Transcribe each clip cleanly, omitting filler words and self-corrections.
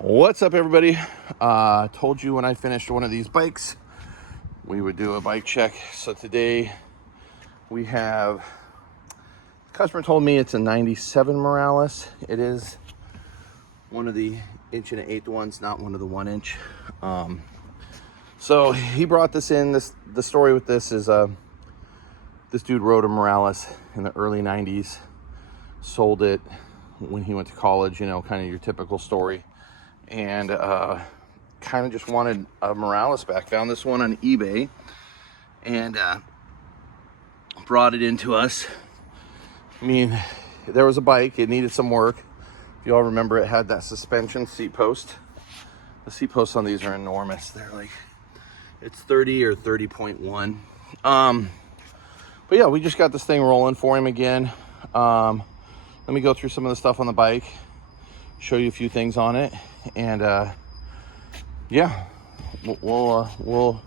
What's up, everybody? Told you when I finished one of these bikes we would do a bike check. So today we have, the customer told me it's a 97 Morales. It is one of the 1 1/8 ones, not one of the 1 inch. So he brought this in. The story with this is this dude rode a Morales in the early 90s, sold it when he went to college, you know, kind of your typical story. And kind of just wanted a Morales back. Found this one on eBay and brought it into us. I mean, there was a bike, it needed some work. If you all remember, it had that suspension seat post. The seat posts on these are enormous. They're like, it's 30 or 30.1. But yeah, we just got this thing rolling for him again. Let me go through some of the stuff on the bike, show you a few things on it, and yeah, we'll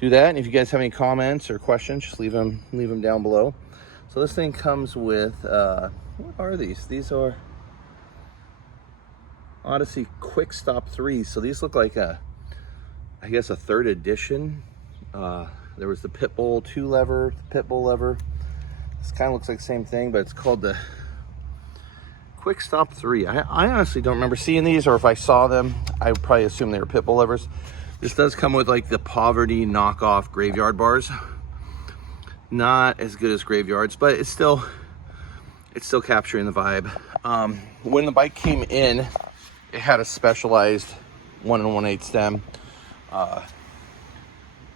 do that. And if you guys have any comments or questions, just leave them down below. So this thing comes with what are these? These are Odyssey Quick Stop 3s. So these look like I guess a 3rd edition. There was the Pitbull 2 lever, the Pitbull lever. This kind of looks like the same thing, but it's called the Quick Stop 3. I honestly don't remember seeing these, or if I saw them, I would probably assume they were Pitbull levers. This does come with like the Poverty knockoff Graveyard bars. Not as good as Graveyards, but it's still capturing the vibe. When the bike came in, it had a specialized 1 1/8 stem.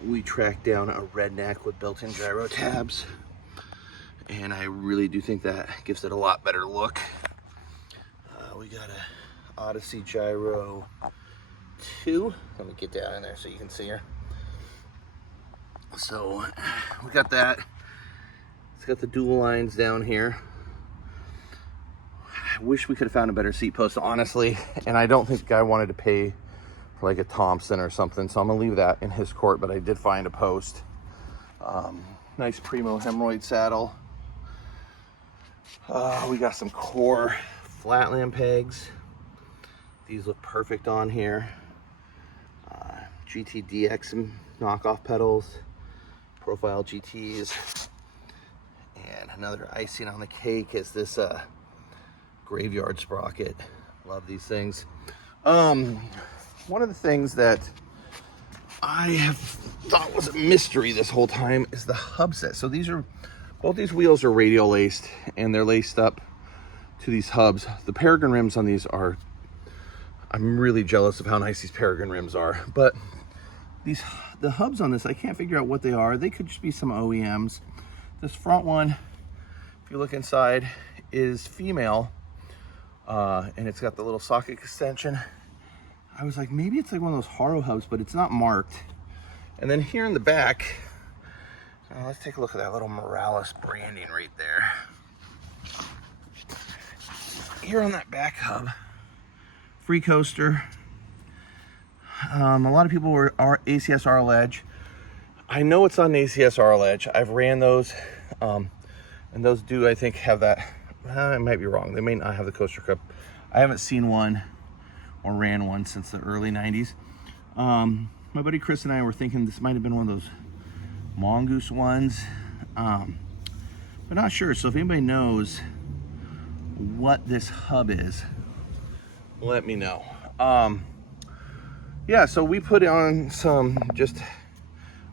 We tracked down a redneck with built-in gyro tabs, and I really do think that gives it a lot better look. We got a Odyssey Gyro 2. Let me get down in there so you can see her. So we got that. It's got the dual lines down here. I wish we could have found a better seat post, honestly, and I don't think the guy wanted to pay for like a Thompson or something, so I'm gonna leave that in his court, but I did find a post. Nice Primo hemorrhoid saddle. We got some core Flatland pegs. These look perfect on here. GTDX knockoff pedals, profile GTs, and another icing on the cake is this Graveyard sprocket. Love these things. One of the things that I have thought was a mystery this whole time is the hub set. So both these wheels are radial laced, and they're laced up to these hubs. The Peregrine rims on these I'm really jealous of how nice these Peregrine rims are, but the hubs on this, I can't figure out what they are. They could just be some OEMs. This front one, if you look inside, is female, and it's got the little socket extension. I was like, maybe it's like one of those Haro hubs, but it's not marked. And then here in the back, let's take a look at that little Morales branding right there. Here on that back hub, free coaster. A lot of people were ACS RL Edge. I know it's on ACS RL Edge. I've ran those, and those do, I think, have that. I might be wrong. They may not have the coaster cup. I haven't seen one or ran one since the early 90s. My buddy Chris and I were thinking this might have been one of those Mongoose ones, but not sure. So if anybody knows what this hub is, let me know. Yeah, so we put on some just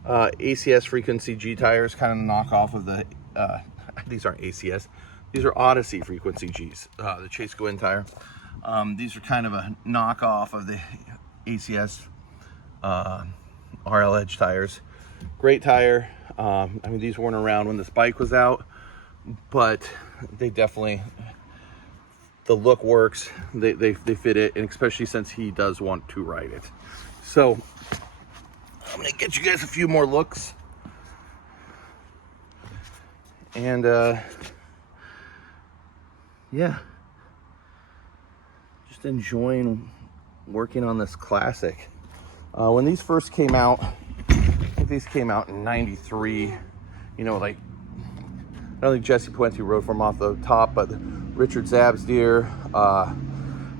ACS Frequency G tires, kind of the knockoff of the these aren't ACS, these are Odyssey Frequency Gs, the Chase Go In tire. These are kind of a knockoff of the ACS RL Edge tires. Great tire. I mean, these weren't around when this bike was out, but they definitely, the look works. They fit it, and especially since he does want to ride it. So I'm gonna get you guys a few more looks, and yeah, just enjoying working on this classic. When these first came out, I think these came out in '93. You know, like, I don't think Jesse Puente rode from off the top, but Richard Zabsdeer,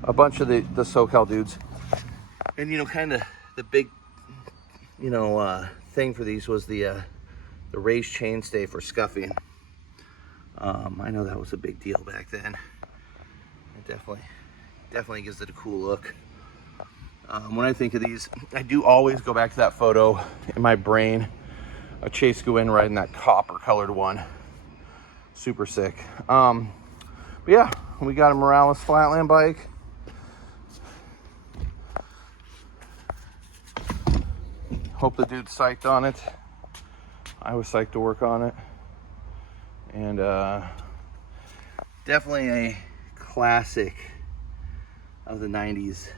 a bunch of the SoCal dudes. And you know, kind of the big, you know, thing for these was the raised chainstay for scuffing. I know that was a big deal back then. It definitely gives it a cool look. When I think of these, I do always go back to that photo in my brain of Chase Guin riding that copper colored one. Super sick. But yeah, we got a Morales Flatland bike. Hope the dude's psyched on it. I was psyched to work on it. And definitely a classic of the 90s.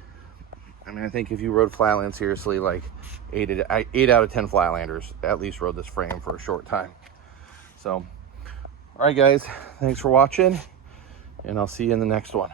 I mean, I think if you rode Flatland seriously, like 8 out of 10 Flatlanders at least rode this frame for a short time. So, all right, guys, thanks for watching, and I'll see you in the next one.